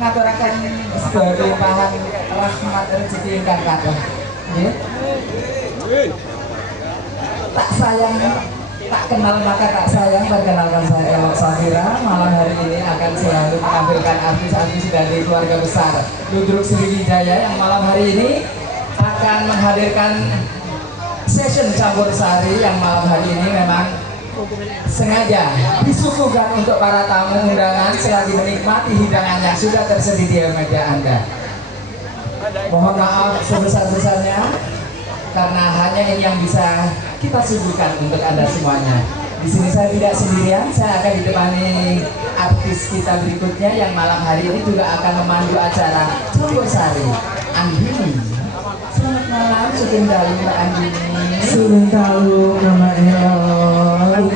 ngaturaken sedaya limpahan rahmat rezeki ingkang kathah. Nggih. Tak sayang, tak kenal maka tak sayang. Perkenalkan saya Elok Safira. Malam hari ini akan selalu menampilkan artis-artis dari keluarga besar Ludruk Sriwijaya yang malam hari ini akan menghadirkan session campur sari yang malam hari ini memang sengaja disuguhkan untuk para tamu undangan selagi menikmati hidangan yang sudah tersedia di meja Anda. Mohon maaf sebesar-besarnya karena hanya ini yang bisa kita suguhkan untuk Anda semuanya. Di sini saya tidak sendirian, saya akan ditemani artis kita berikutnya yang malam hari ini juga akan memandu acara campur sari. Andini. Selamat malam, Sugeng Dalu Mbak Andini. Sugeng Dalu nama Elok.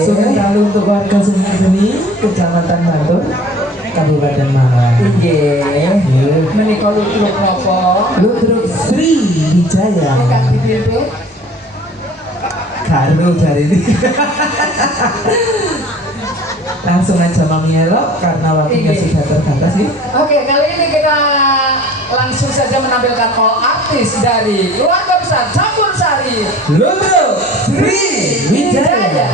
Sugeng Dalu untuk warga seni Kecamatan Bantul, Kabupaten Malang. Nggih. Menika Ludruk napa? Ludruk Sriwijaya. Ingkang dipimpin Karo dari ini. Langsung aja Mami Elok karena waktunya sudah terbatas nih. Oke, kali ini kita langsung saja menampilkan all artis dari keluarga besar campur sari Ludruk Sriwijaya.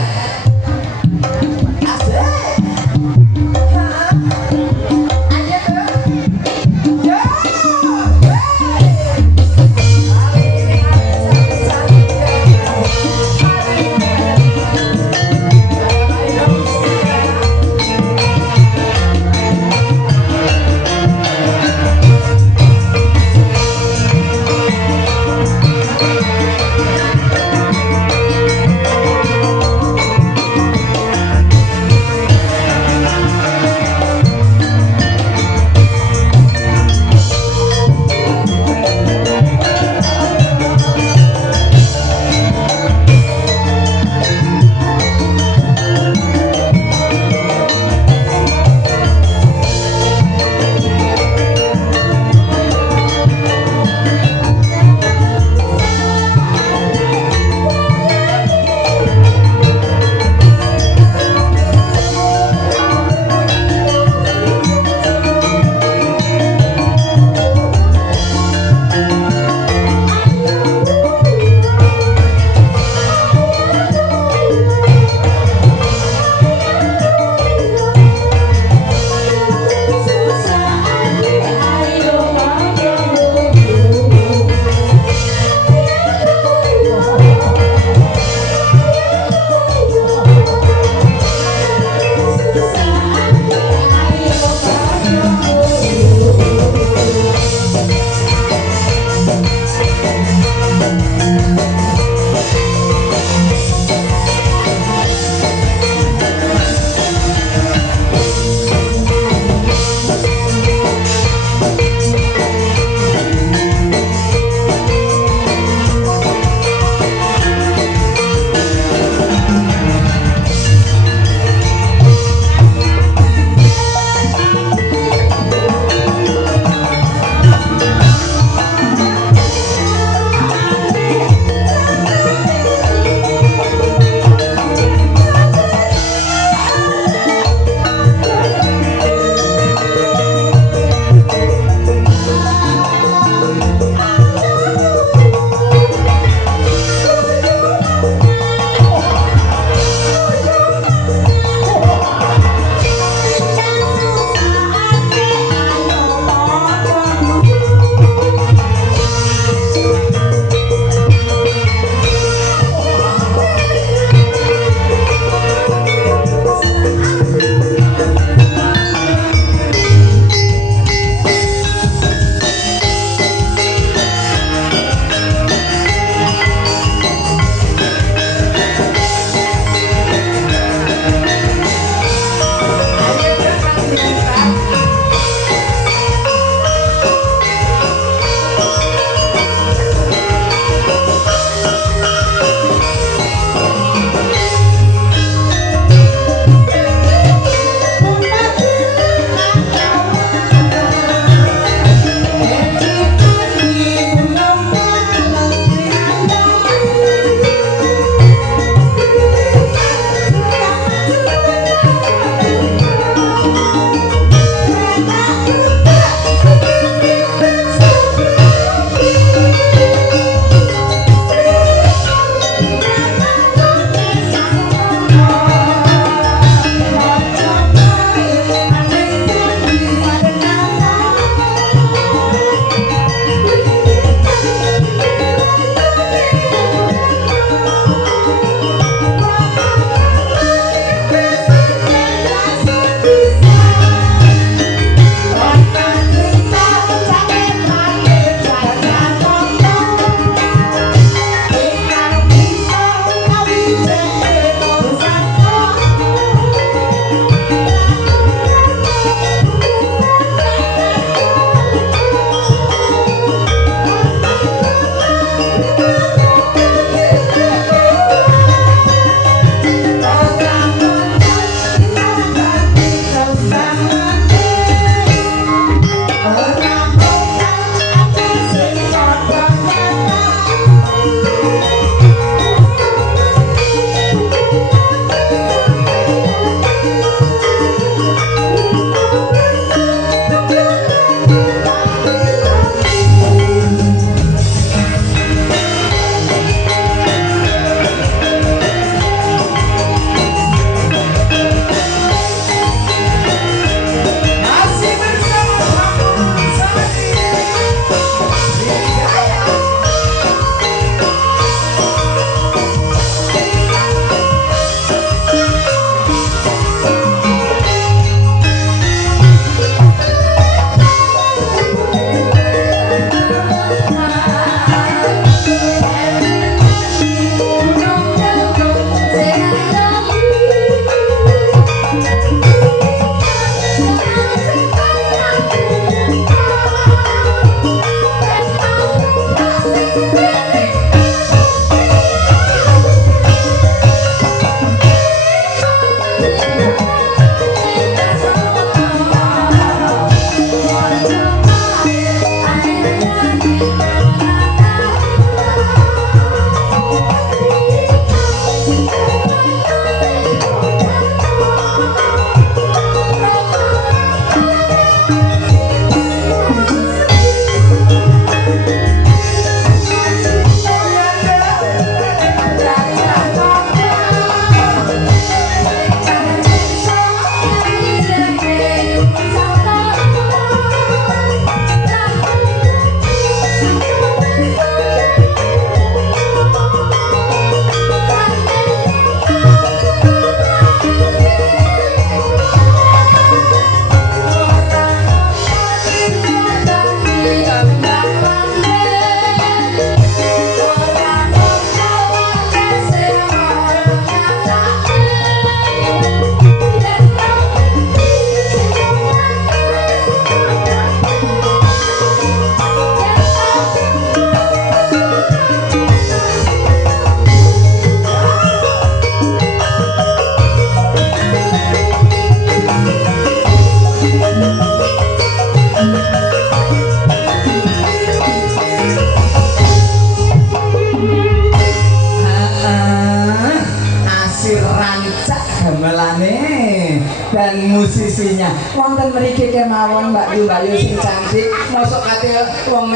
dan musisinya. Wonten mriki kemawon Mbak Yu sing cantik, mosok kate wong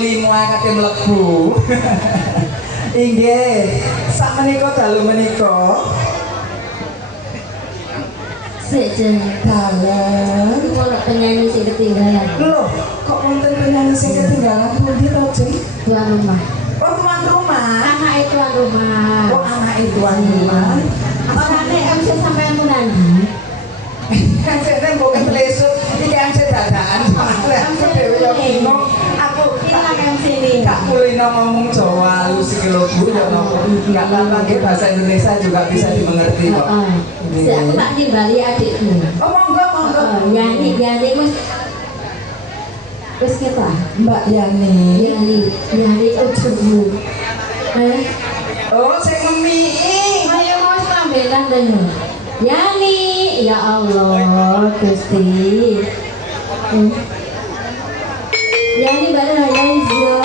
limo kate mlebu. Inggih, sakmenika dalu menika Sejen dalan. Kalau penyanyi sing ketinggalan. Loh, kok wonten penyanyi sing ketinggalan pundi to, Jeng? Tuan rumah. Oh, tuan rumah. Anak tuan rumah. Oh, anak tuan rumah. Orangnya MC sampean menandi. Kan saya bukan pelesut, ini kan saya dadaan. Aku dewe yang bingung. Aku Inilah MC ini. Kak Kulino ngomong Jawa lu sikilo bu ya nopo. Enggak apa-apa, bahasa Indonesia juga bisa dimengerti kok. Aku tak timbali adikku. Oh, monggo. Yani wis kita. Mbak Yani. Yani ujungmu. Oh, saya ngemi. Ayo mas tambelan deh. Yani, ya Allah, Gusti. Yani bareng Yaizo.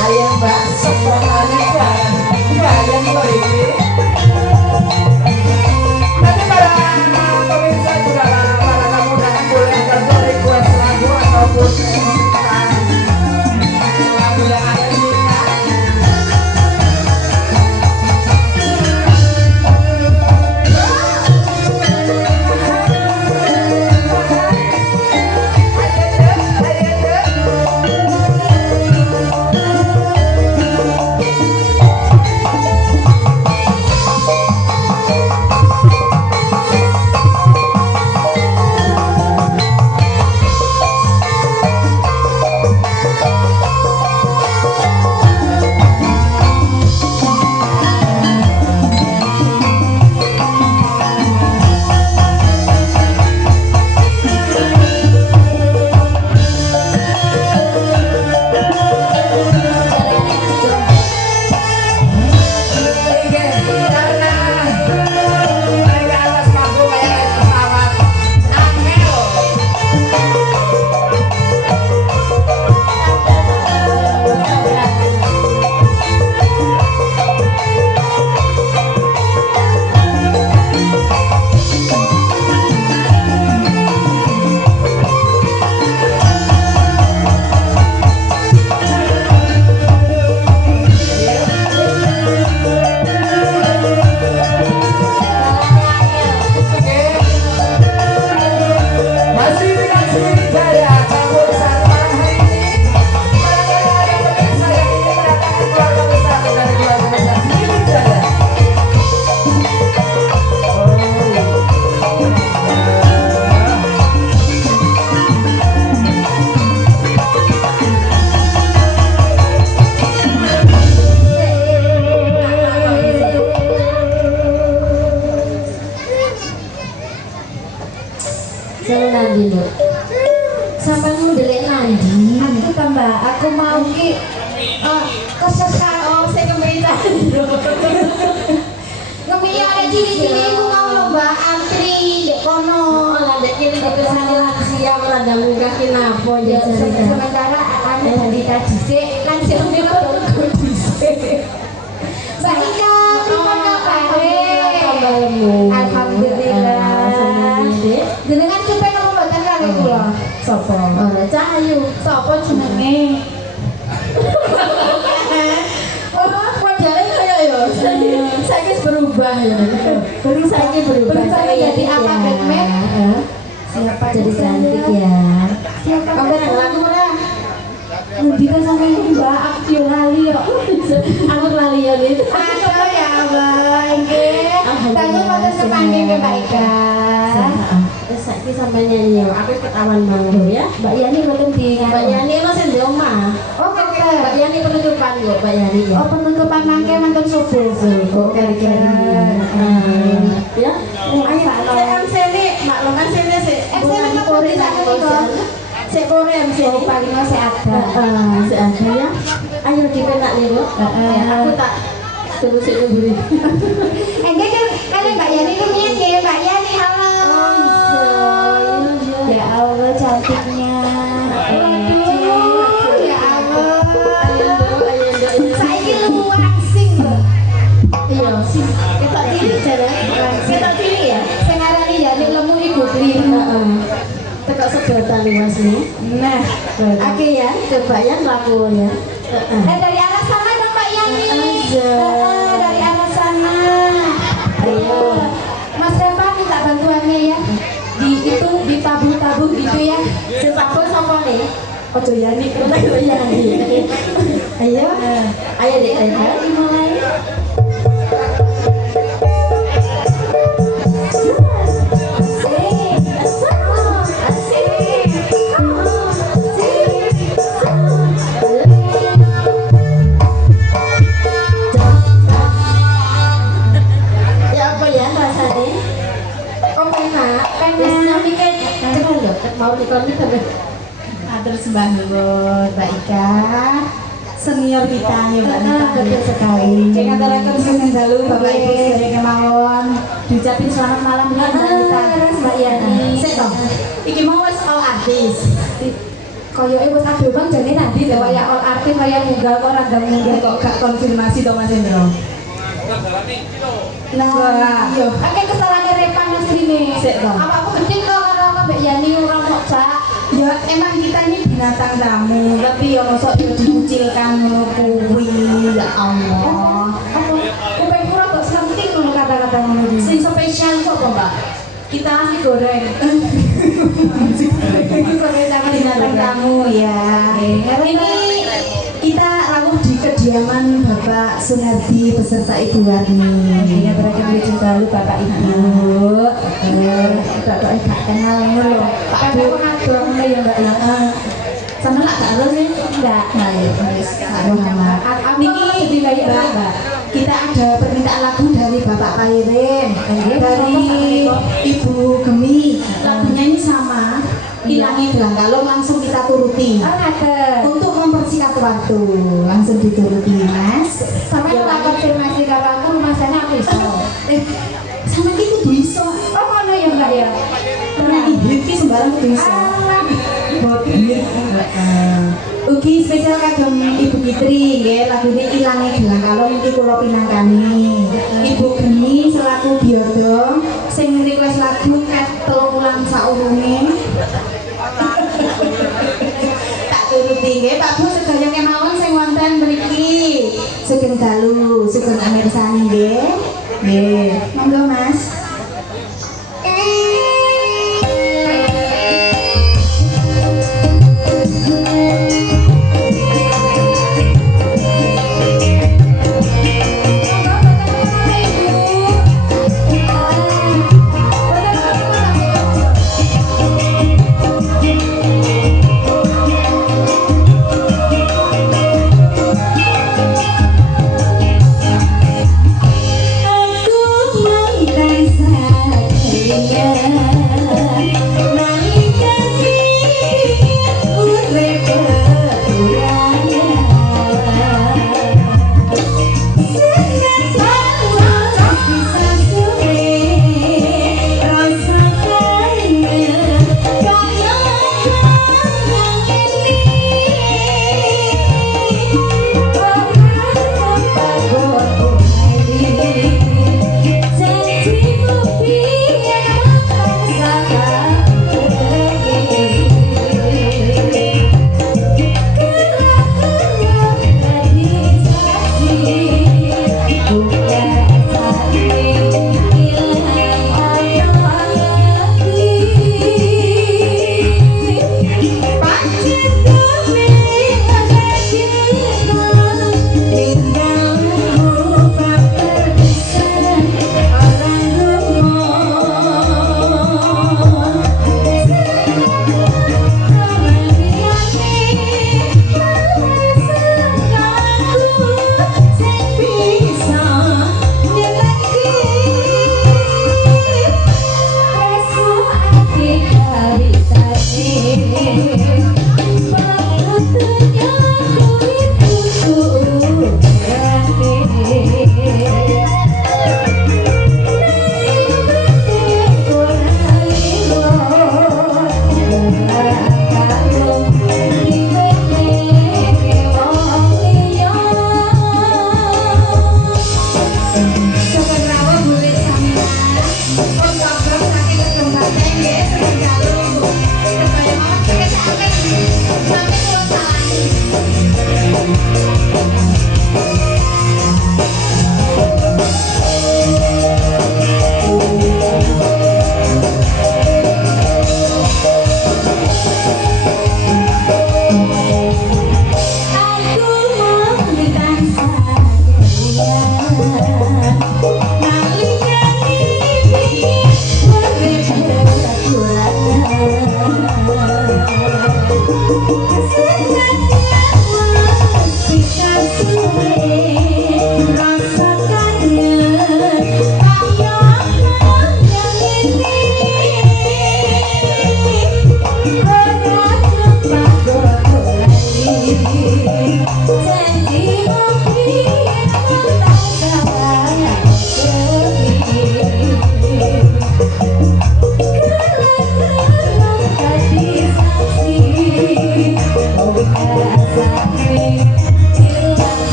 Ayam bakso kan, ayam ini. Nanti para pemirsa juga para kamu dan boleh akan request lagu ataupun lagu yang ada di Sampai mau delek nandi. Aku tambah, aku mau ki kesesat. Oh, saya kembali Ngepiye ada ciri-ciri aku mau lomba antri dek kono. Lah dek kene di kesalahan siang rada munggah kenapa Ya, jajan. sementara anu dari tadi sih langsung milo dhisik. Mbak Ika, pripun kabare? Alhamdulillah. Jenengan kepen apa mboten kali kula? Sapa? Oh, Cahayu. Sapa jenenge? Padahal kaya ya. Saiki berubah ya. Saiki berubah. Berubah jadi apa, Batman? Siapa jadi cantik ya? Siapa? Kamu yang lagu ora? Nanti kan sampai mbak aku yo lali kok. Aku lalian itu. Aduh ya Allah, nggih. Kanggo matur semangat ke Mbak Ika. Terus saiki sampai nyanyi. Aku ketahuan manggo ya. Mbak Yani mboten di Mbak Yani masih di omah. Oh, Mbak kakek. Yani penutupan kok Mbak Yani ya. Oh, penutupan mangke mantun subuh. Kok kira-kira ya. Ayo tak lo. MC ini makluman sini sih. MC ini kori sakit kok. Sik kore MC Oh, ini. paling masih ada. Seada ya. Ayo dipenak nih Bu. Aku tak terus itu beri. Enggak kan, kalau Mbak Yani lumayan ya, Mbak Yani halo. cantiknya. Waduh, ya Allah. Ayo. Saiki lu langsing lho. Iya, ketok cilik jalan. Ketok cilik ya. Sing arani ya nek lemu iku kliru. Heeh. Tekok sedotan luas nih. Nah, Oke ya, coba ya laku ya. Heeh. dari arah sana dong Mbak Yani. Aja. Dari arah sana. Ayo. Mas Reva minta bantuannya ya. Ditabuh-tabuh gitu ya. Setapu sama nih. Ojo Yani. Ayo ya. Ayo. Ayo deh, ayo dimulai. Ya apa ya rasanya? Oh enak, Wis pengen. nyambi kan cekan yo, mau dikon terus. Atur sembah nuwun Mbak Ika. Senior kita ya Mbak Nita. Betul sekali. Cek ngaturaken sing dalu Bapak Ibu Oke. sedaya kemawon. Diucapin selamat malam ya Mbak Nita. Terus Mbak Yani. Sik to. Iki mau wis all artis. Koyoke wis aduh Bang jane nanti lho kaya all artis kaya munggah kok ora ndang munggah kok gak konfirmasi to Mas Hendro. Nah, iya. akeh kesalahan Repan asline. Sik, Bang. Apa aku gedhe kok karo Mbak Yani ora kok Cak. Ya emang kita ini binatang tamu, tapi ya mosok yo dikucilkan ngono kuwi. Ya Allah. Apa kuping kura kok senting ngono kata-kata ngono iki. Sing spesial kok Mbak? Kita Nasi goreng. Iki sama binatang tamu ya. Ini kita lalu di kediaman Bapak Sunardi beserta Ibu Warni. Ini berarti lucu dalu Bapak Ibu. Bapak gak kenal ngono. Pak Bu Pengatur ya Mbak ya. sama lah gak harus nih? Enggak. Nah ya, wis gak Muhammad. Niki Niki kayak Mbak, kita ada permintaan lagu dari Bapak Kairin, dari Ibu Gemi. Lagunya ini sama, Hilangi Gelang Kalung, langsung kita turuti. Oh ngaten. Untuk mempersingkat waktu, langsung dituruti Mas. Sama yang tak konfirmasi karo aku rumah sana aku iso. Sama itu bisa. Oh ngono ya Mbak ya. Pernah hit ki sembarang bisa. Alah. Ugi spesial kagem Ibu Fitri nggih, lagune Ilange Gelang Kalung iki kula pinangkani. Ibu Geni selaku biodo sing request lagu ket 3 wulan saurunge. Tak turuti nggih, Pak Bu sedaya kemawon sing wonten mriki. Sugeng dalu, sugeng amirsani nggih. Nggih, monggo Mas.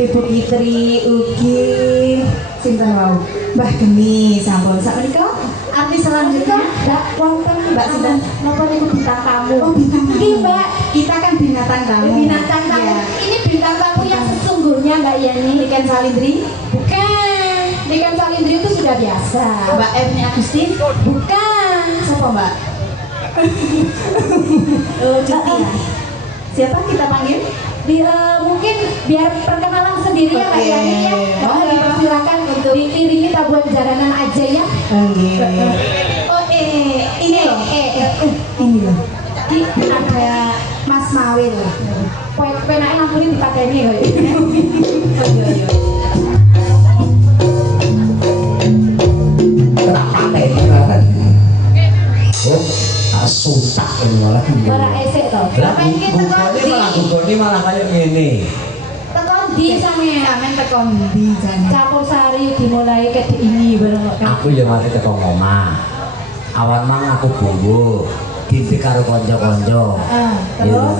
Ibu Fitri ugi sinten wau Mbah Geni sampun sakmenika artis selanjutnya Mbak wonten Mbak sinten napa niku bintang tamu. Oh bintang tamu. Iya Mbak, kita kan binatang tamu. Binatang tamu. Ya. Ini bintang tamu yang sesungguhnya Mbak Yani. Niken Salindri? Bukan. Niken Salindri itu sudah biasa. Mbak Erni Agustin? Bukan. Siapa Mbak? Oh cuti ya. Siapa kita panggil? Mungkin biar perkenalan sendiri ya Mbak Yani ya. Silakan untuk diiringi tabuhan jaranan aja ya. Oh ini loh. Ini loh. Ini ada Mas Mawil. Penaknya lampunya dipateni kok. Kenapa tadi kan? Oh, suntak ini malah. Ora esek to. Gugone malah kayak ngene. Tekon di sampean tekon di jane. campur sari dimulai ke ini bareng kok. Aku ya mati teko omah. Awan mang aku bumbu. Dinti karo kanca-kanca. Terus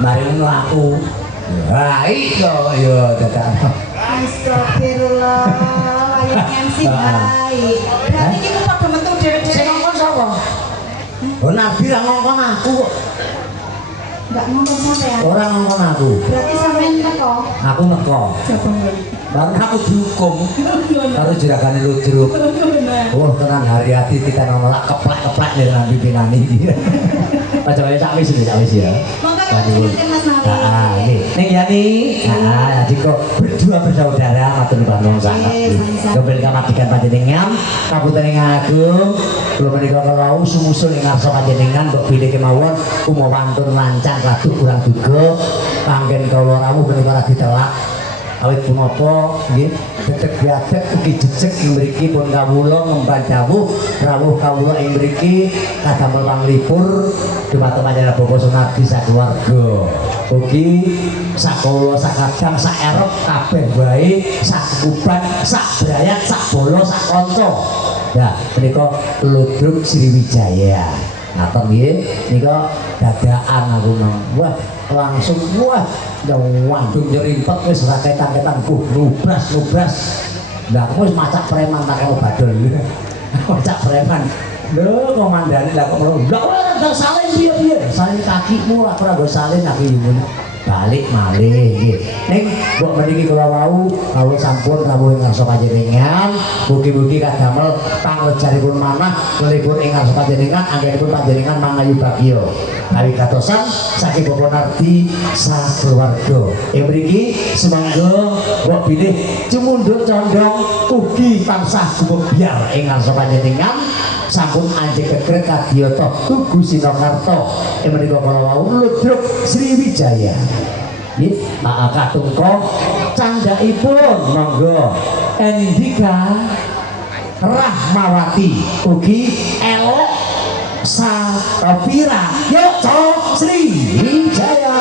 mari ngono aku. Ha iya ya dadak. Astagfirullah, layak MC baik. Berarti iki kok padha metu dhewe-dhewe. Sing ngomong sapa? Oh Nabi ra ngomong aku kok. Enggak ngomong sampean. Ora ngomong aku. Berarti sampean teko. Aku neko. Jabang bali. Baru aku dihukum. Karo jerakane ludruk. Wah, tenang hari-hati kita nolak keplak-keplak dengan pimpinan ini. Macam sak wis ya. Monggo dilanjutkan Mas Nawi. Ning Yani, jadi kok berdua bersaudara matur nuwun sangat. Kembali kamadikan panjenengan, Kabupaten Agung, kula menika kalau sumusul ing ngarsa panjenengan mbok bilih kemawon kumawantun lancar radu kurang duga panggen kula rawuh menika lagi telak. Awit punapa nggih detek biadek ugi jejeg mriki pun kawula ngemban dawuh rawuh kawula ing mriki kadamel wanglipur dumateng panjenengan Bapak Sunardi sakeluarga ugi sakala sakadang saerep kabeh wae sakuban sabrayat sakbolo sakanca ya menika Ludruk Sriwijaya ngaten nggih nika dadakan aku wah langsung wah waduh nyerimpet wis ora ketan-ketan nubras lah aku wis macak preman tak karo badol macak preman lho komandane lah kok lho salin piye salin kakimu aku ora go salin aku ngene balik malih nggih ning mbok meniki kula wau kawula sampun rawuh ing ngarsa panjenengan mugi-mugi kadamel panglejaripun manah melipur ing ngarsa panjenengan anggenipun panjenengan mangayu bagya kawi katosan saking Bapak Nardi sakeluarga ing mriki semangga mbok bilih cumunduk condong ugi tansah gumebyar ing ngarsa panjenengan sampun anjing kegrek kadiyata Tugu Sinokarto ing menika kala wau Ludruk Sriwijaya nggih katungka candhaipun monggo Endika Rahmawati ugi elok Sapira Yoco Sriwijaya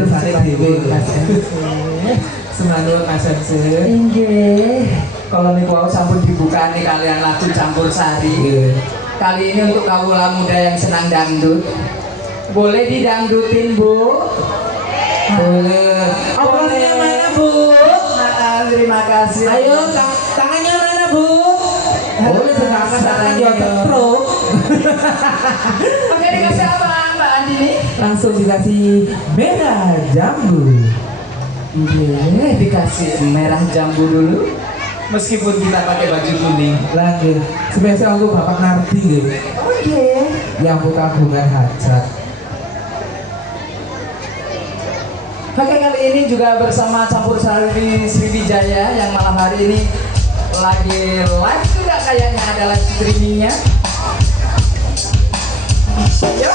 tulisane dhewe Mas MC. Semangat Mas MC. Inggih. Kalau niku wau sampun dibukani kalian lagu campur sari. Kali ini untuk kawula muda yang senang dangdut. Boleh didangdutin, Bu? Boleh. Aplosnya mana, Bu? Terima kasih. Ayo, tangannya mana, Bu? Boleh tangan ya ketruk. Oke, dikasih apa, Mbak Andini? Langsung dikasih merah jambu. Iya, dikasih merah jambu dulu. Meskipun kita pakai baju kuning. Lanjut. Spesial untuk Bapak Nardi nggih. Oke. Yang buka bunga hajat. Oke, kali ini juga bersama Campur Sari Sriwijaya yang malam hari ini lagi live juga kayaknya, ada live streamingnya. Yo.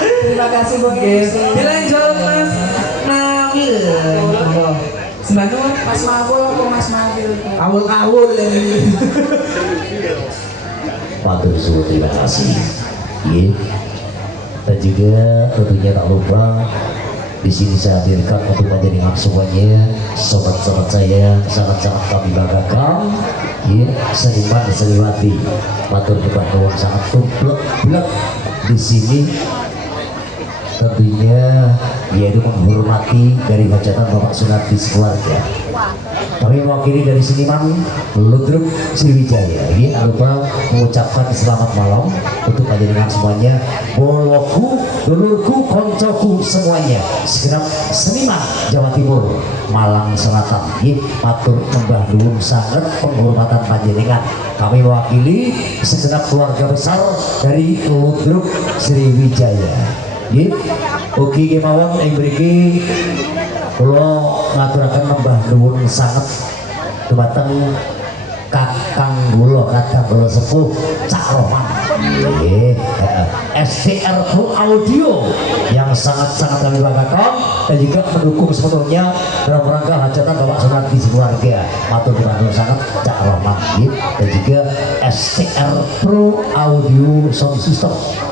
Terima kasih Bu. Dilanjut Mas Mawil. Semangat Mas Mawul apa Mas Mawil? kawul-kawul ini. Matur suwun, terima kasih. Iya. Dan juga tentunya tak lupa di sini saya hadirkan untuk menjadi semuanya sobat-sobat saya sangat-sangat kami banggakan. Iya, seniman seniwati. Matur kepada sangat tumplek di sini. Tentunya yaitu menghormati dari hajatan Bapak Sunardi sekeluarga. Kami mewakili dari seniman Ludruk Sriwijaya. Ini lupa mengucapkan selamat malam untuk panjenengan semuanya, boloku, dulurku, koncoku semuanya, segenap seniman Jawa Timur, Malang Selatan. Ini matur nyembah nuwun sangat penghormatan panjenengan. Kami mewakili segenap keluarga besar dari Ludruk Sriwijaya. Ugi kemawon ing mriki kula ngaturaken nembah nuwun sanget dumateng kakang kula sepuh Cak Roman. Nggih, STR Pro Audio yang sangat-sangat kami banggakan dan juga mendukung sepenuhnya dalam rangka hajatan Bapak Sunardi keluarga. Matur nuwun sangat Cak Roman dan juga STR Pro Audio Sound System.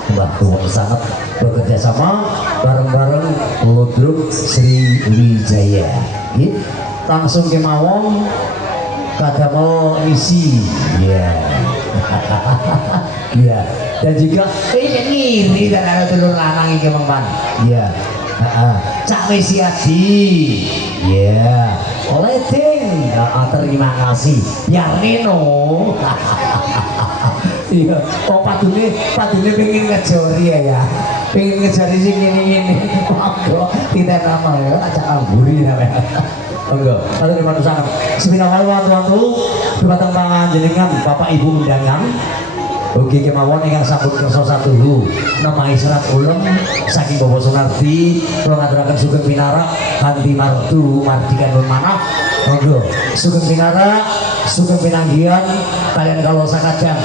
Mbak sangat bekerja sama bareng-bareng Ludruk Sriwijaya. Langsung kemawon kada mau isi ya. Iya, dan juga ini dan ada telur lanang iki Mang. Iya. Cak Mesiadi. Iya. Oleh ding. Terima kasih. Yarnino. Iya, oh padune pengen ngejori ya, pengen ngejori sing ini, monggo kita nama ya, acak amburi namanya, monggo, kalau di mana sana, sembilan waktu dumateng panjenengan Bapak Ibu undangan, ugi kemawon ingkang sampun kersa satuhu, namahi serat ulem saking Bapak Sunardi, kula ngaturaken sugeng pinarak kanthi martu mardikan nun manah, monggo, sugeng pinarak, sugeng pinanggihan kalian kalau sakajang.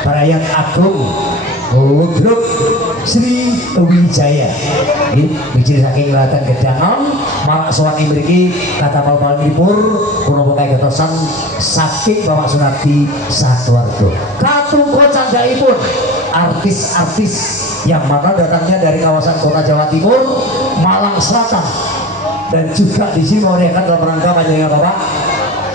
Perayaan Agung Ludruk Sriwijaya. Ini bijil saking Latan Gedangan marak sowan mriki kata pal-palipur kula pokai getosan saking Bapak Sunardi sakeluarga. Katungko candhaipun artis-artis yang mana datangnya dari kawasan kota Jawa Timur, Malang Selatan dan juga di sini merayakan dalam rangka panjenengan Bapak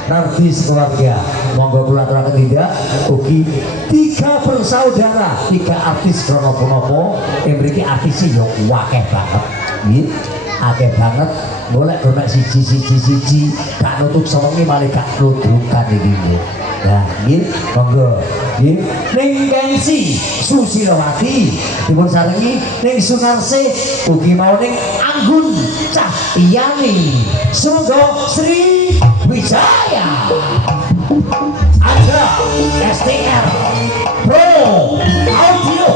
Nardi sekeluarga. Monggo kula aturaken tidak ugi 3 bersaudara, 3 artis krono-krono mriki artis yo akeh banget. Nggih, akeh banget. Golek golek siji gak nutup sewengi malah gak nutrukan iki nggih. Nah, nggih, monggo. Nggih, ning Kensi Susilowati dipun sarengi ning Sunarse ugi mau ning Anggun Cahyani Sunggo Sriwijaya. Ada STR Pro Audio.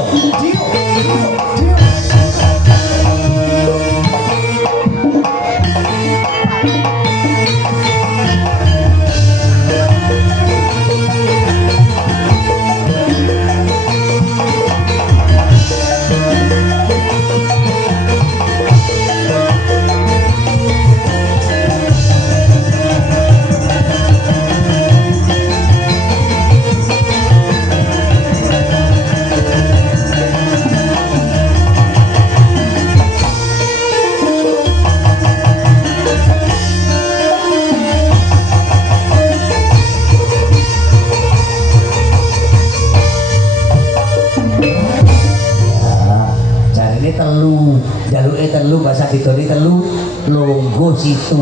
Telu bahasa didoni telu longgo situ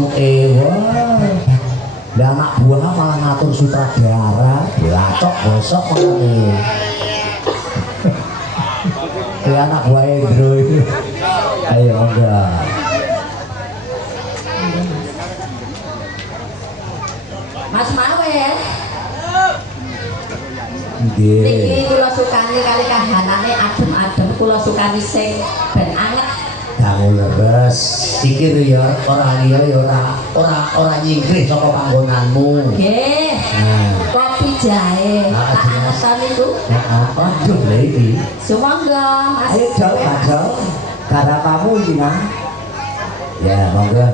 lah anak buah malah ngatur sutradara lacok bosok makanya ya anak buah Endro itu ayo enggak Mas Mawel. nggih Niki kula sukani kali kahanane adem-adem, kula sukani sing ben anget. Kamu leres, iki lho ya ora liya ya ora nyingkrih saka panggonanmu. Nggih. Nah, Kok kopi jahe. Tak angetan itu. Aduh lady. Sumangga, Mas. Ayo jauh jauh. Karena kamu ini nah. Ya monggo.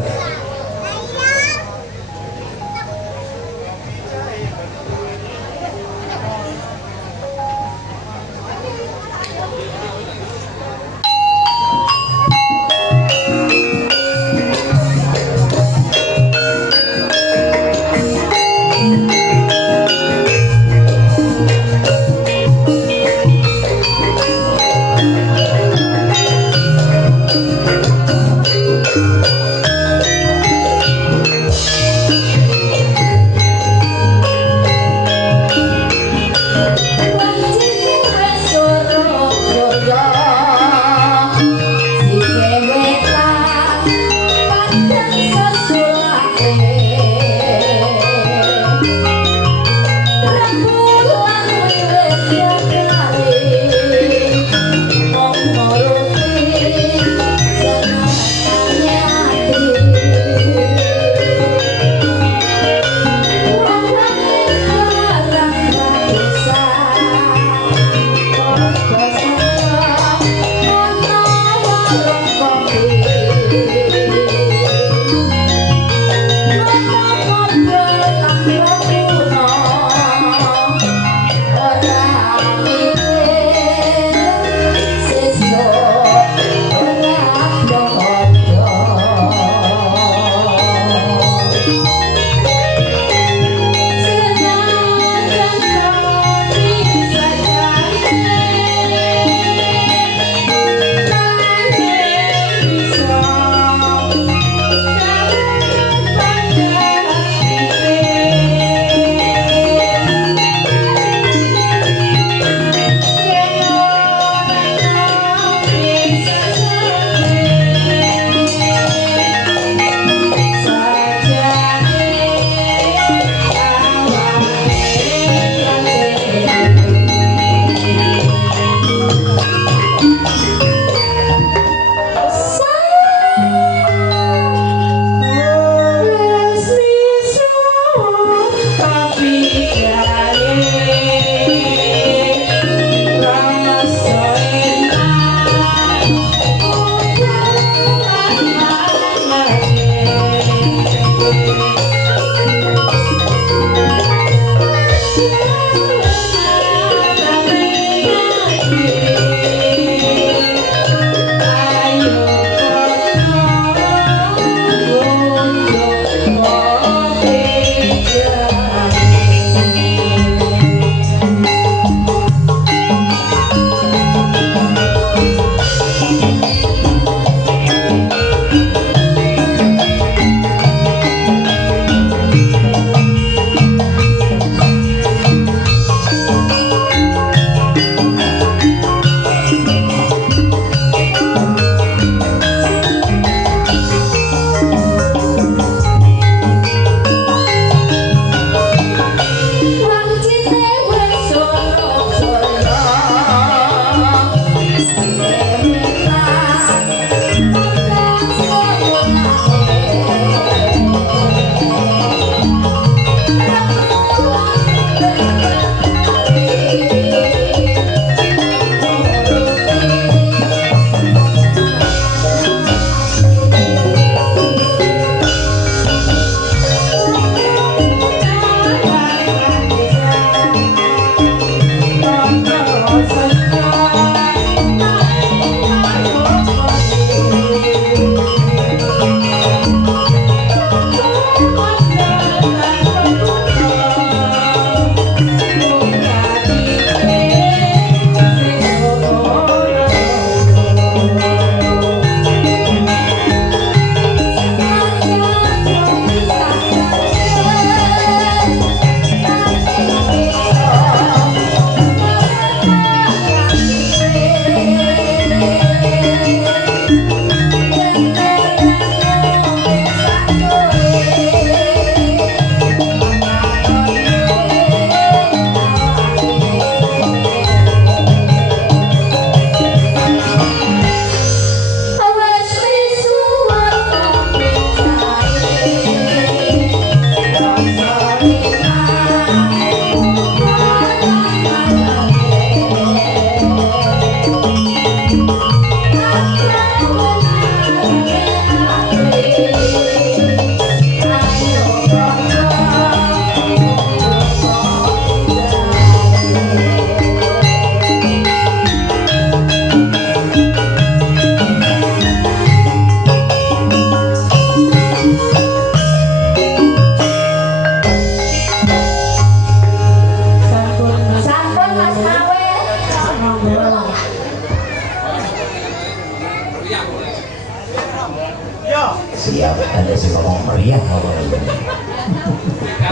Siap, ada sih ngomong meriah ngomong ini.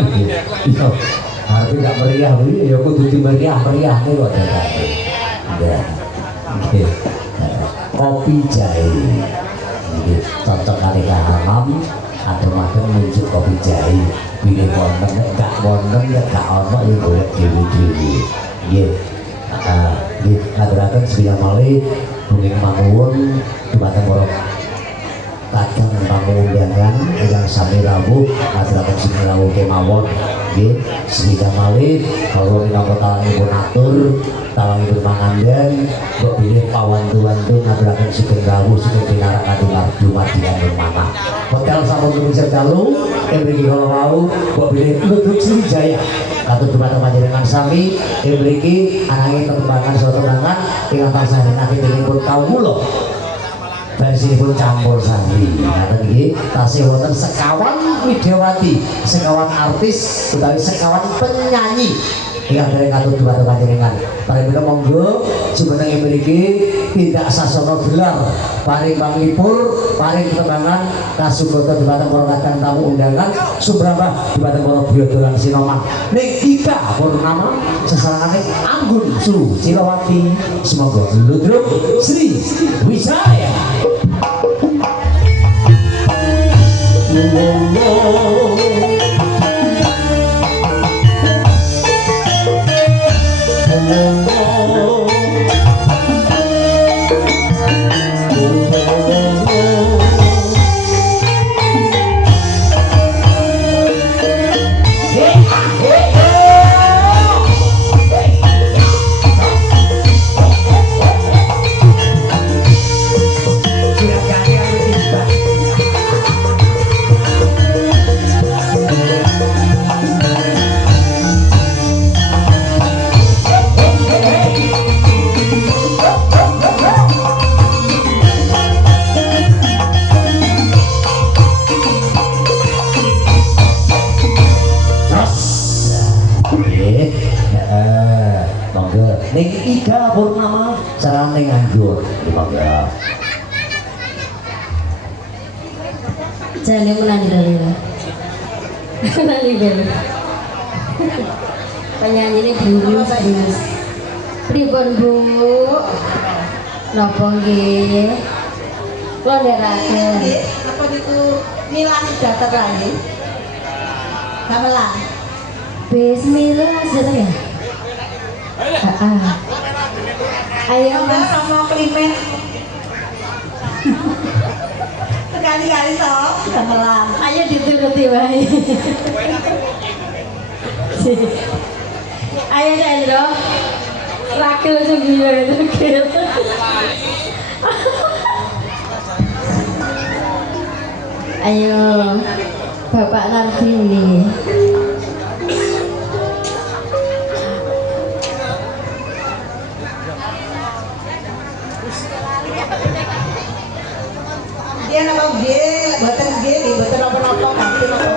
Iya, tapi nggak meriah, ya kudu di meriah nih kok tadi. Kopi jahe, ini cocok kali hamam, ada makan muncul kopi jahe. Pilih wonten, nggak wonten ya nggak ono ya boleh dewi. Iya, ngadurakan sembilan malih, kuning mangun, dumateng borok. Kadang bangun undangan yang sami rawuh ngaduraken sami rawuh kemawon nggih sida malih kalau minangka talangipun atur talangipun mangandan kok pilih pawantu-wantu ngaduraken sugeng rawuh sugeng pinarak kadung dumadian mana hotel sampun bisa dalu mriki kala wau kok pilih Ludruk Sriwijaya katut dumateng panjenengan sami mriki ananging tetembangan saha tenangan ingkang tansah nenake dening kawula versi pun campur sari. Ngaten nggih, tasih wonten sekawan widyawati, sekawan artis utawi sekawan penyanyi ingkang dereng katut dumateng panjenengan. Paring monggo jumeneng mriki tidak sasana gelar, paring pamipur, paring ketembangan kasugata dumateng para kadang tamu undangan, sumrambah dumateng para biyada lan sinoman. Ning Ika Purnama sesarangane Anggun Su Cilawati. Semoga Ludruk Sriwijaya. Ning Ika Purnama carane nganggur monggo. Jane menang dari penyanyi ini blues. Pripun Bu? Napa nggih? Kula nderaken. Apa niku Milan sudah terlahir? Gamelan. Bismillah sudah ya? Ayo Mas sama klimen. Sekali-kali toh gamelan. ayo dituruti wae. Ayo Chandra. Rakil sungguh itu. Ayo Bapak Nardini. Dia nama dia, buatan dia, buatan apa-apa, ganti apa.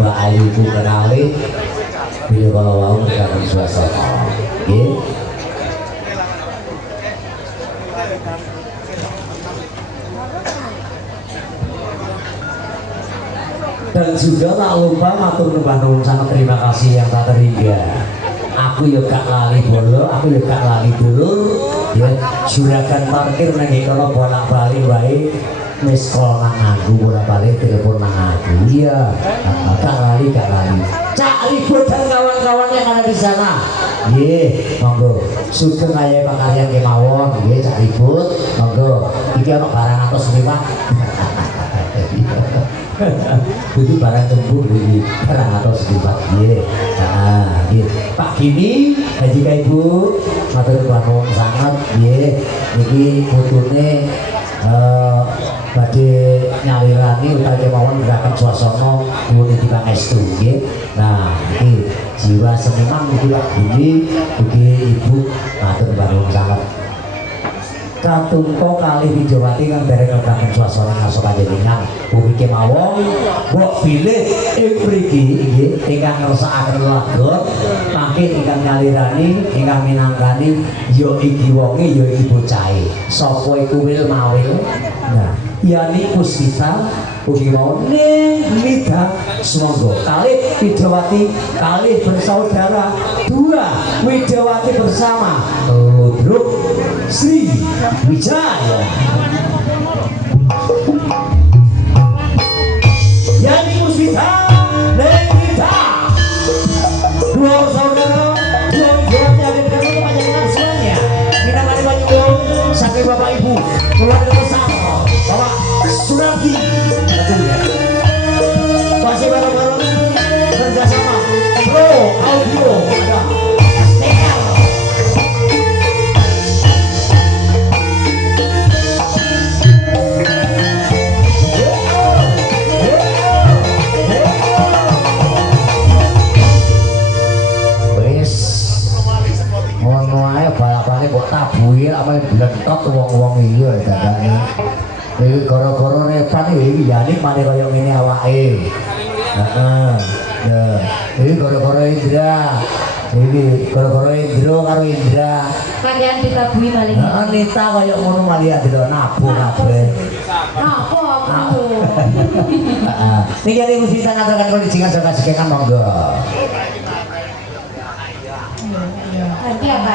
Mbak Ayu ku kenali bila kalau mau mereka suasana gitu. Dan juga tak lupa matur nuwun sangat terima kasih yang tak terhingga. Aku yo gak lali bolo, aku yo gak lali dulur. Ya, juragan parkir nang kono bolak-balik wae. Miss call nang aku bolak-balik telepon nang aku. Iya, gak lali. Cak Ribut dan kawan-kawan yang ada di sana. Nggih, monggo. Sugeng kaya pakaryan kemawon, nggih Cak Ribut. Monggo. Iki ana barang atos liwat. Itu barang cembur ini barang atau sekitar ye. Nah, ye. Pak Gini, jika Ibu matur nuwun sangat ye. Niki putune badhe nyalirani utawi mawon gerakan swasana nuwun Tibang Estu nggih. Nah, iki jiwa seniman niki Pak Gini, iki Ibu matur nuwun sangat. Katungko kali Widyawati kang dereng ngebangun suasana ngaso panjenengan bumi kemawon mbok pilih ing mriki nggih ingkang ngersakaken lagot mangke ingkang nyalirani ingkang minangkani ya iki wonge ya iki bocahe sapa iku wil mawil. Nah yani Puspita ugi mau ning lidang semonggo kali Widawati kali bersaudara dua Widawati bersama Ludruk Sri Wijaya Yani Muswita Lengita dua saudara dua Widawati ada di dalam kepanjangan semuanya minangkani panjang sampai bapak ibu keluarga bersama Bapak Sunardi masih bareng-bareng kerjasama Pro Audio ada STL wis ngono ae bal-bale kok tabuil apa blentok wong-wong iya dadane iki gara-gara repan iki yani mane kaya ngene awake heeh ya iki gara-gara Indra iki gara-gara Indra karo Indra Kalian ditabui maling. heeh Nita kaya ngono malah delok nabung kabeh Apa aku? heeh niki iki mesti tangaken kali jingan jaga sikan monggo Nanti apa?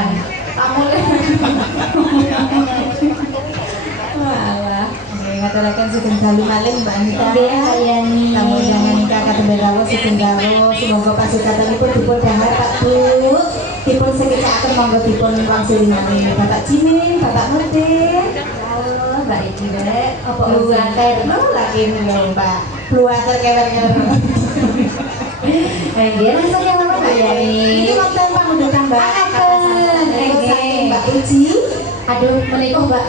Kamu Walah. Ngaturaken sugeng dalu malih Mbak Anita. Nggih, Ayani. Tamu undangan ingkang katembe rawuh sugeng dawuh semoga pasukanipun dipun dahar Pak Bu. Dipun sekecakaken monggo dipun wangsuli malih Bapak Jimin, Bapak Nurdin. Halo, Mbak Iji, Dek. Apa Luater. lagi lho Mbak. Luater kewer-kewer. Dia rasanya apa Mbak Yani? Ini wonten pamundutan Mbak. Nggih. Mbak Uji. Aduh, menikah Mbak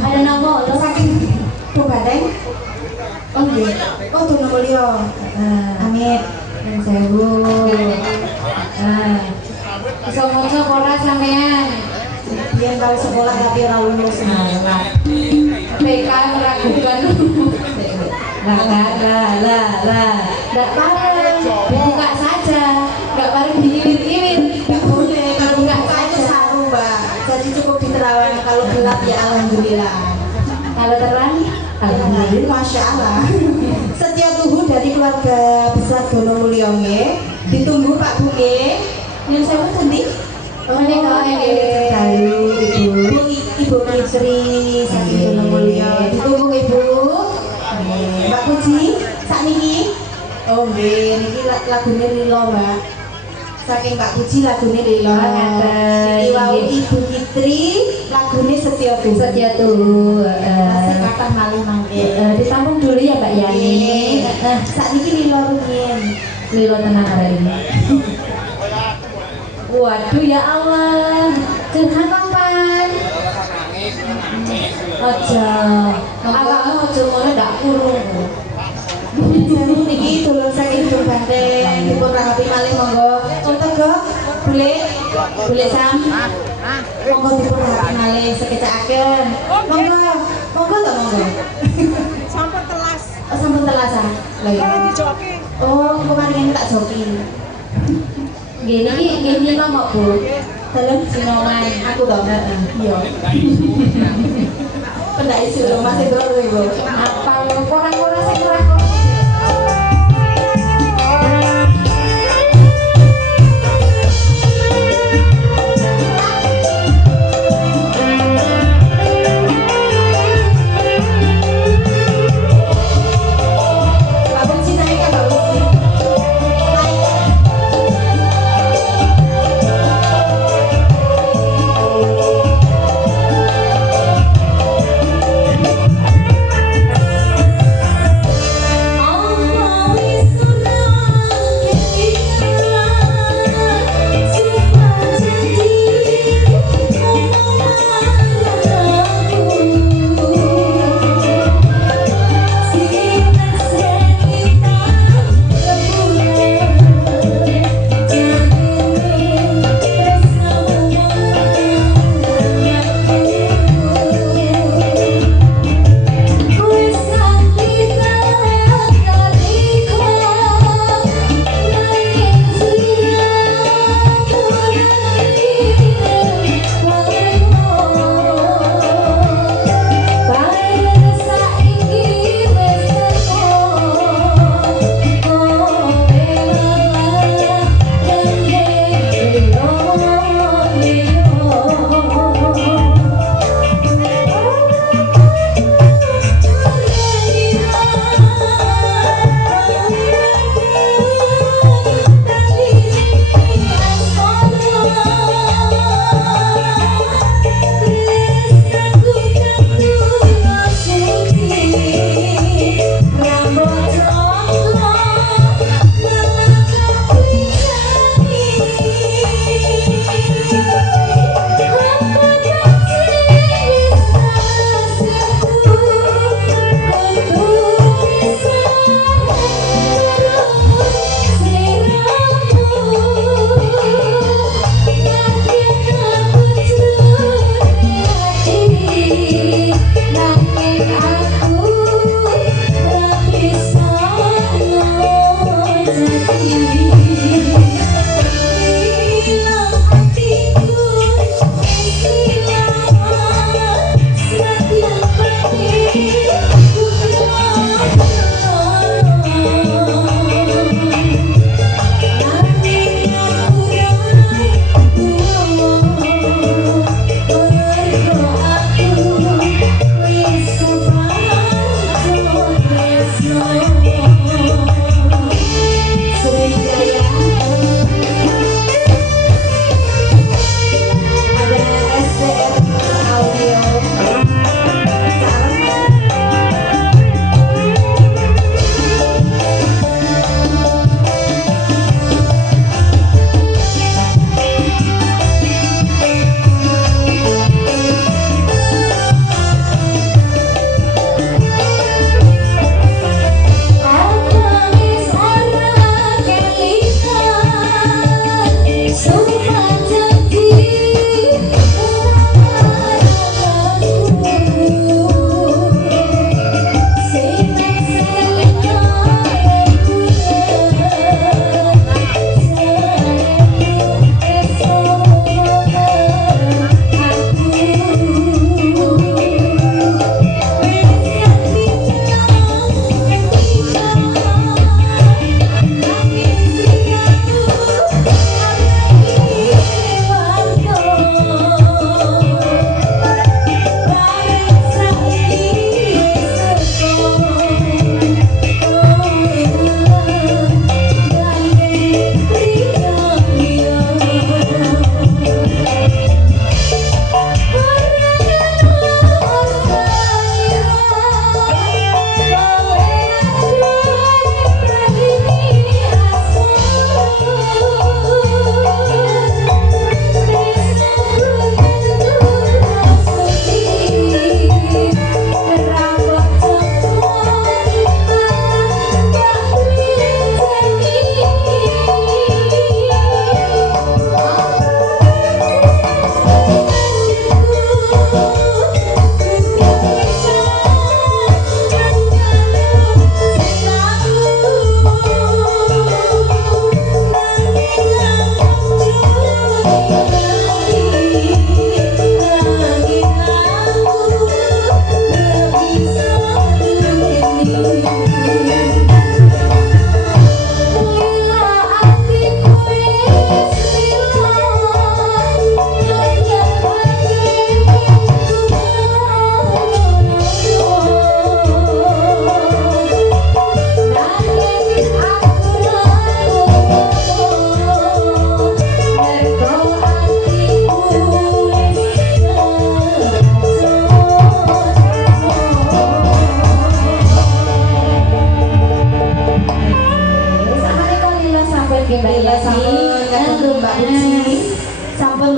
ada nama lo Saking Tubateng. Oh nggih. Oh tuh nomor liya. Amit. Dan sewu. Bisa maca ora sampean? Biyen kali sekolah tapi ora lulus. PK meragukan. Nggak parah. Buka saja. Nggak parah diilir-ilir. Nggak boleh kalau nggak itu saru Mbak. Jadi cukup diterawang kalau gelap ya alhamdulillah. Kalau terang, Alhamdulillah, masya Allah. Setia tuhu dari keluarga besar Dono Mulyo nggih. Ditunggu Pak Bu nggih. Yang saya pundi? menikah nggih. Dalu Ibu Ibu Fitri saking Dono Mulyo. Ditunggu Ibu. Mbak Puji, sakniki. Oh nggih, niki lagune Lilo, Mbak. Saking Mbak Puji lagune Lilo. Iki wau Ibu Fitri lagune Setia Tuhu. Setia tuh. Masih kathah malih mangke. Ditampung dulu ya Mbak Yani. Sakniki Lilo rumiyin. Lilo tenang hari ini. Waduh ya Allah, curhat kapan? Ojo, awakmu ojo ngono ndak kurung. Niki dulur saking Tung Banteng dipun rahapi malih monggo. Tego, Bule Sam. Monggo dipun rahapi malih sekecakaken. Monggo to monggo. Sampun telas. Oh, sampun telasan. Lah iya. Dijoki. Oh, kemarin tak joki. Gini ngomong Bu. Dalam Sinoman. aku dong. Iya. Pendak isi lho masih terus Ibu. Apa lo kurang-kurang sing kurang. Pak Puji naik kan Pak Puji? Naik.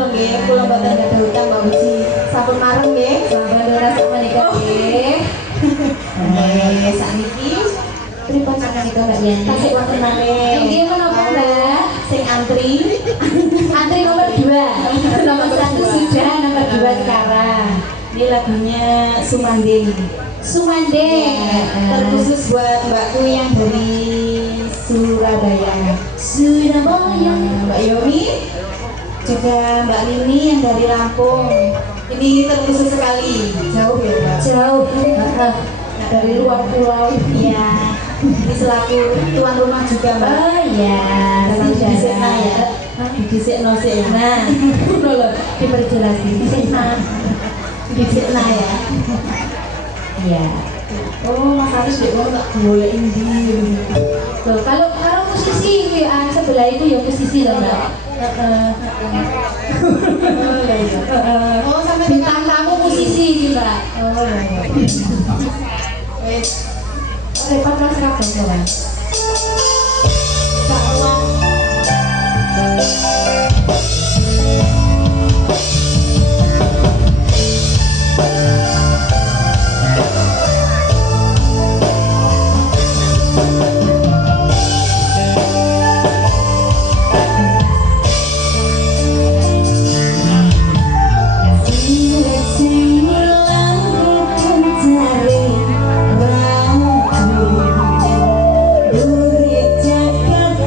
kula nggih, kula mboten ada utang Mbak Uci. Sampun marem nggih. Sampun ora sak menika nggih. Nggih, sakniki Pripun menika Mbak Yani? tasik wonten malih. Nggih menapa Mbak? Sing antri Antri nomor 2. Nomor 1 sudah, nomor 2 sekarang. ini lagunya Sumanding. Sumandeng. Terkhusus buat Mbakku yang dari Surabaya. Surabaya. Mbak Yomi, juga Mbak Lini yang dari Lampung. Ini terkhusus sekali, jauh ya Mbak. Jauh. Dari luar pulau. Iya, ini selaku tuan rumah juga Mbak. Oh iya, Nanti didisikna ya, didisikno sih. Nah, diperjelas didisikna ya. Iya. Oh, Mas Aris dek mau tak boleh indi. Loh, kalau musisi sebelah itu ya musisi loh Mbak. Oh, sampai Bintang tamu musisi iki Mbak. Oh, iya. Wes, Repot Mas Kabang Mbak. Kak Wan. Jakarta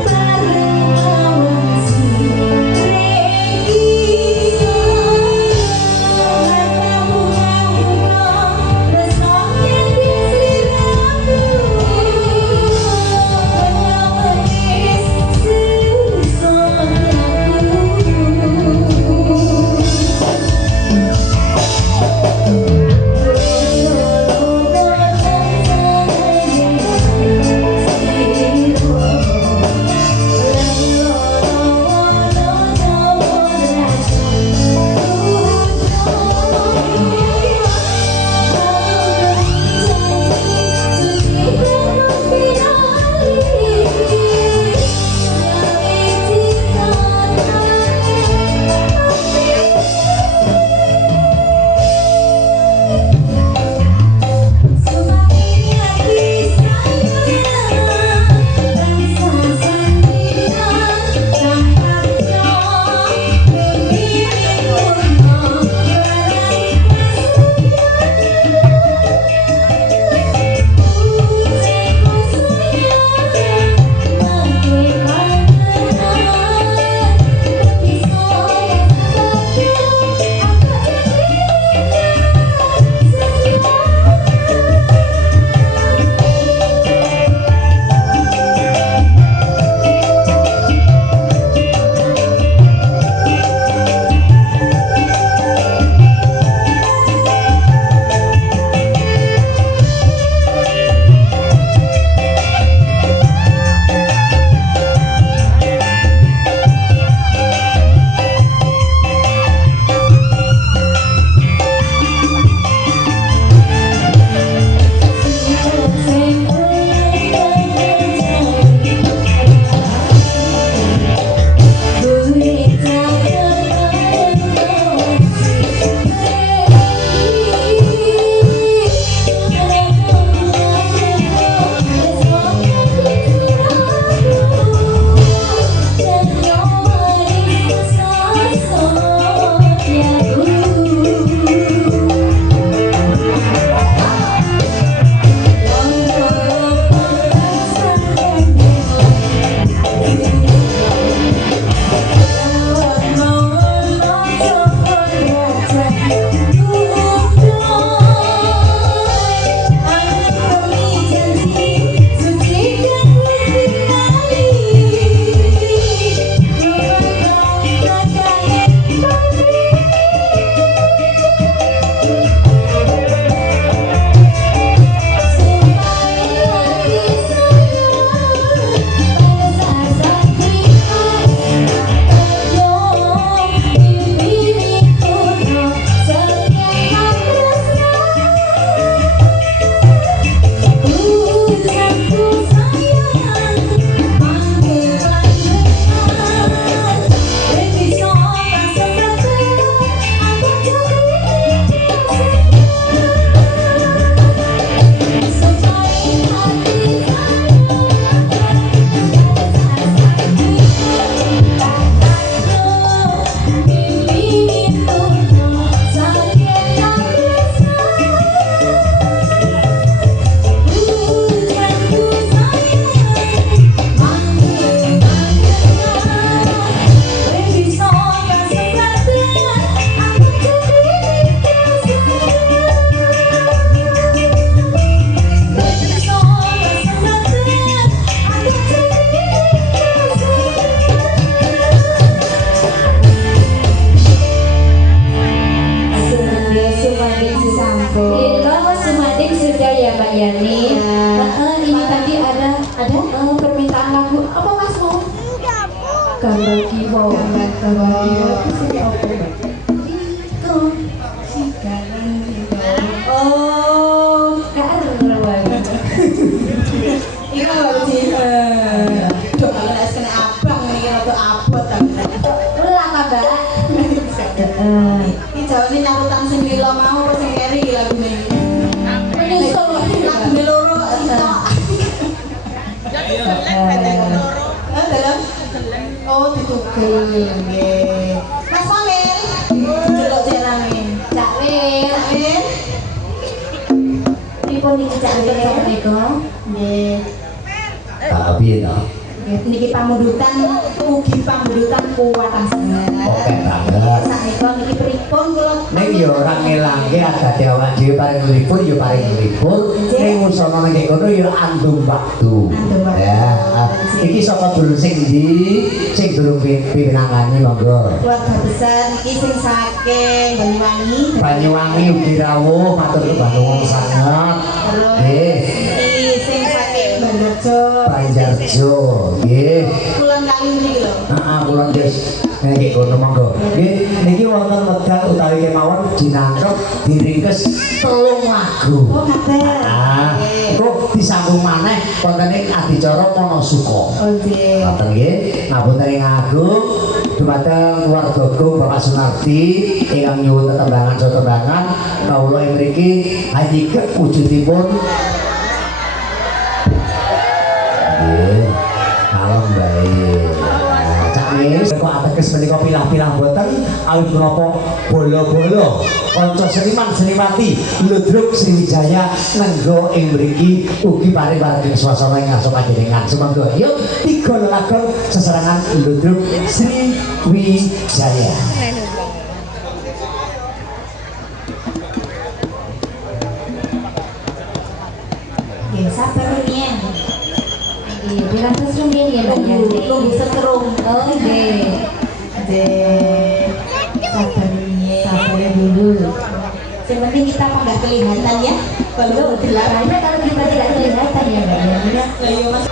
gambar kiwo. Gambar kiwo. Oh, gak ada lagi. Iku baru sih. Dok kalau nek kena abang iki rada abot ta. Ulah Mbak. Iki jawabnya nyarutan sing lilo mau apa sing keri lagune. Menyusul Lagune loro iso. Dalam oh ditugel nggih. Mas Amel, delok cerane. Cak Wir. Amel, Pripun iki Cak Wir? Assalamualaikum. Nggih. Piye to? Niki pamundutan ugi pamundutan kuwatan sangat. Oke banget. Sanika niki pripun kula Ning yo ora ngelangke adate awak dhewe paring nglipur yo paring nglipur. Ning usana ning kono yo andung waktu. Andung waktu. Ya. Iki saka dulur sing ndi? Sing durung pinangane monggo. keluarga besar niki sing saking Banyuwangi. Banyuwangi ugi rawuh matur nuwun sanget. Terus Nggih. niki sing saking Banjarjo. Banjarjo. Nggih. Kulon kali niki lho. Heeh, kula wis nggih kono monggo. Nggih, niki wonten wekdal utawi kemawon dinangkep diringkes 3 lagu. Oh ngaten. Ah, kok disambung maneh wonten ing adicara Monasuka. Oh nggih. Ngoten nggih, ngapunten ing agung dumateng keluarga Agung Bapak Sunardi ingkang nyuwun tetembangan tetembangan kawula ing mriki hanyike wujudipun nggih kalem bae. Cak wis kok ateges menika pilah-pilah boten awit menapa bola-bola kanca seniman seniwati Ludruk Sriwijaya nenggo ing mriki ugi paring-paring swasana ing ngarsa panjenengan. Sumangga yuk tiga lelagon sesarengan Ludruk Sriwijaya. Nggih, sabar rumiyin. Iya, diratus rumiyin ya Mbak Yanti. Lungguh setrum. Oh, nggih. Nggih. Sabar rumiyin. Sabar dulu. Yang penting kita apa nggak kelihatan ya kalau gelap. Karena kalau kita tidak kelihatan ya Mbak Yanti ya. Ayo mas.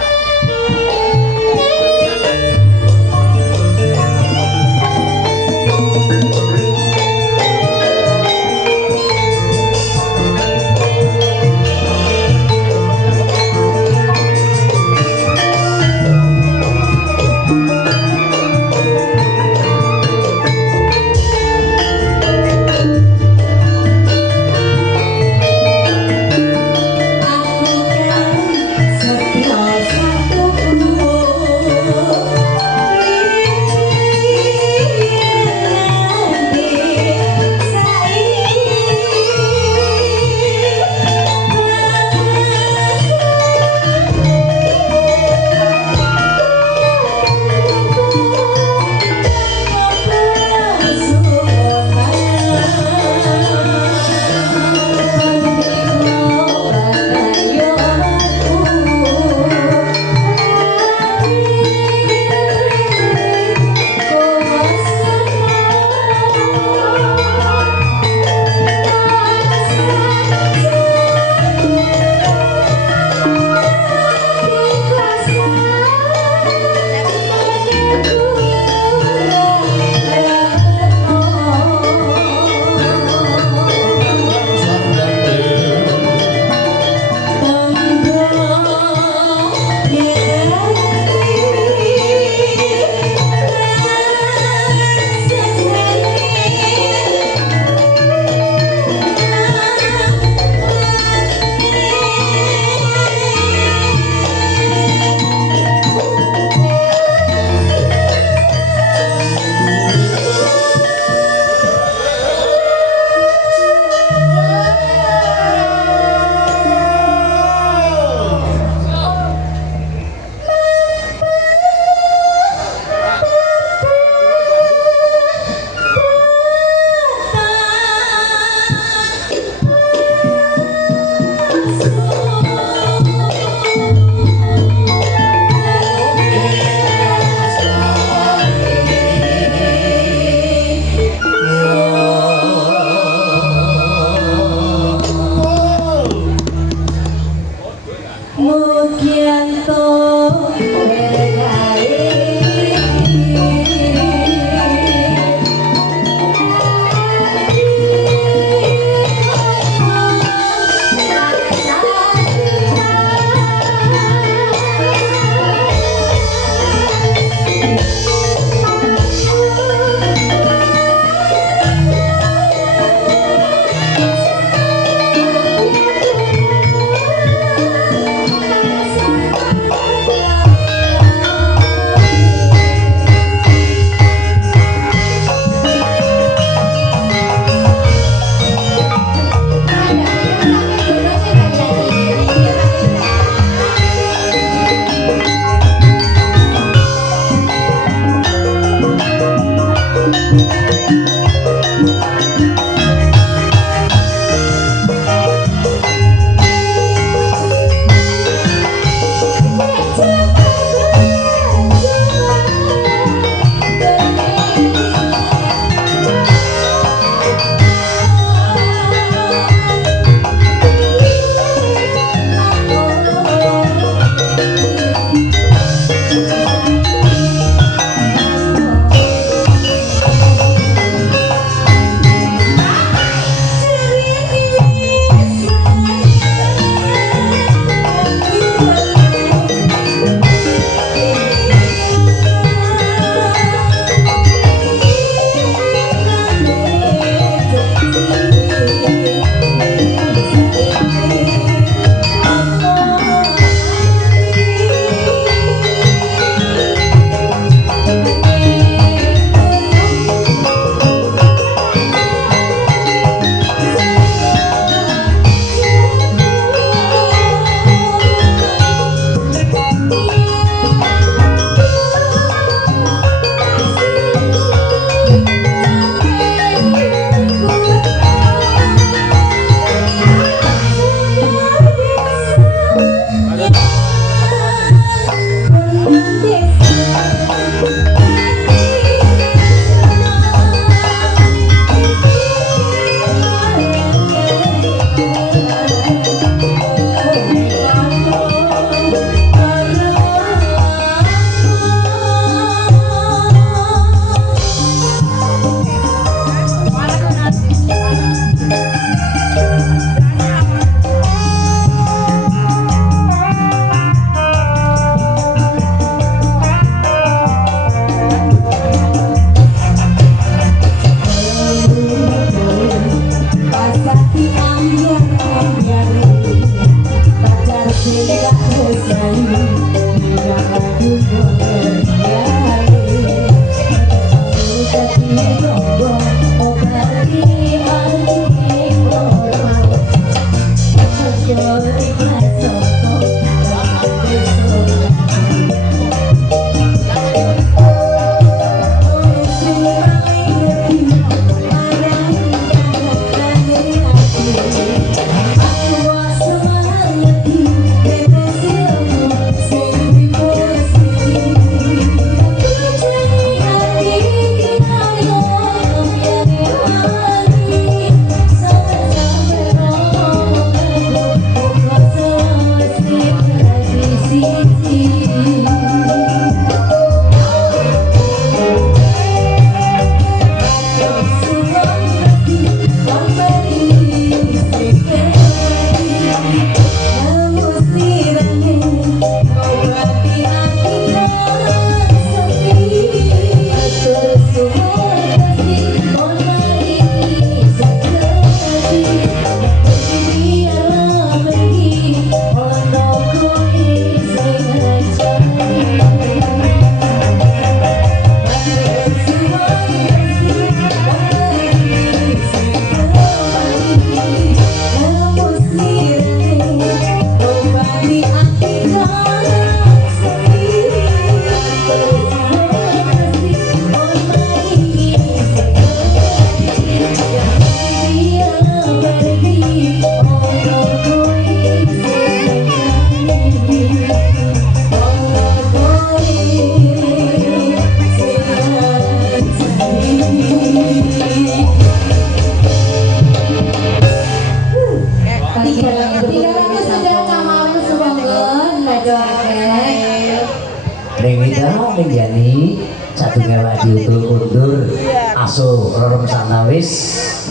menjani satu ngewa diutul-utul aso lorong sanawis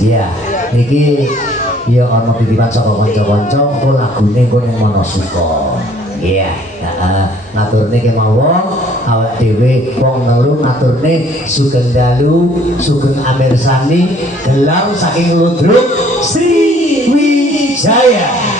ya niki ya ana titipan saka kanca-kanca engko lagune engko ning Monosuka iya ngaturne kemawon awak dhewe wong telu ngaturne sugeng dalu sugeng amirsani gelar saking Ludruk Sriwijaya.